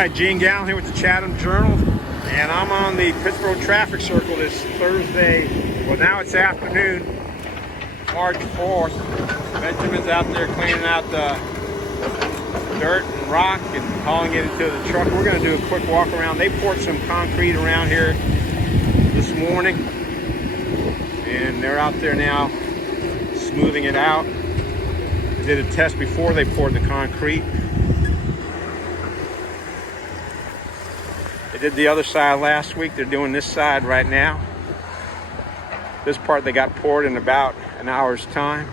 right, Gene Gallen here with the Chatham Journal, and I'm on the Pittsboro traffic circle this Thursday. Well, now it's afternoon, March 4th. Benjamin's out there cleaning out the dirt and rock and hauling it into the truck. We're going to do a quick walk around. They poured some concrete around here this morning, and they're out there now smoothing it out. They did a test before they poured the concrete. They did the other side last week. They're doing this side right now. This part they got poured in about an hour's time.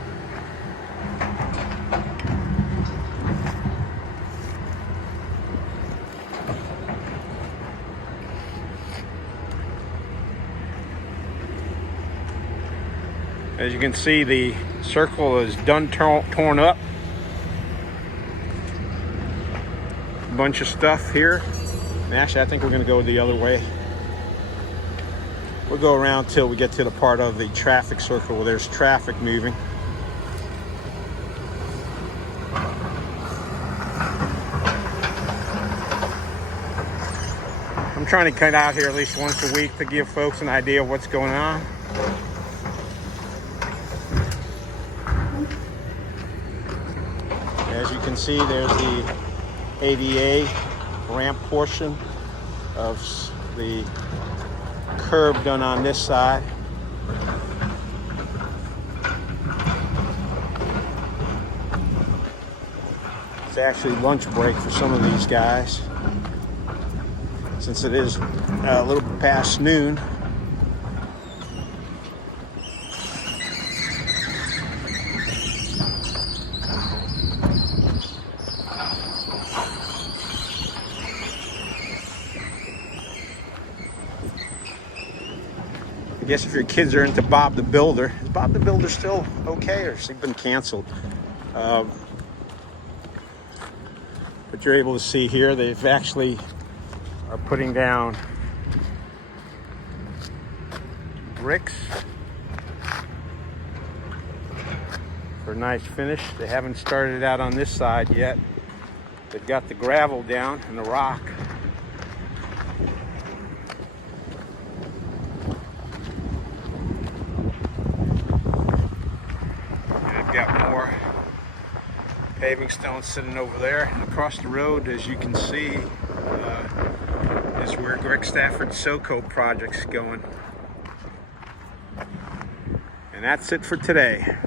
As you can see, the circle is done torn up. A bunch of stuff here. And actually, I think we're going to go the other way. We'll go around till we get to the part of the traffic circle where there's traffic moving. I'm trying to cut out here at least once a week to give folks an idea of what's going on. As you can see, there's the ADA ramp portion of the curb done on this side. It's actually lunch break for some of these guys, since it is a little bit past noon. I guess if your kids are into Bob the Builder, is Bob the Builder still okay, or has he been canceled? But you're able to see here, they've actually are putting down bricks for a nice finish. They haven't started out on this side yet. They've got the gravel down and the rock. Got more paving stones sitting over there. And across the road, as you can see, is where Greg Stafford's SoCo project's going. And that's it for today.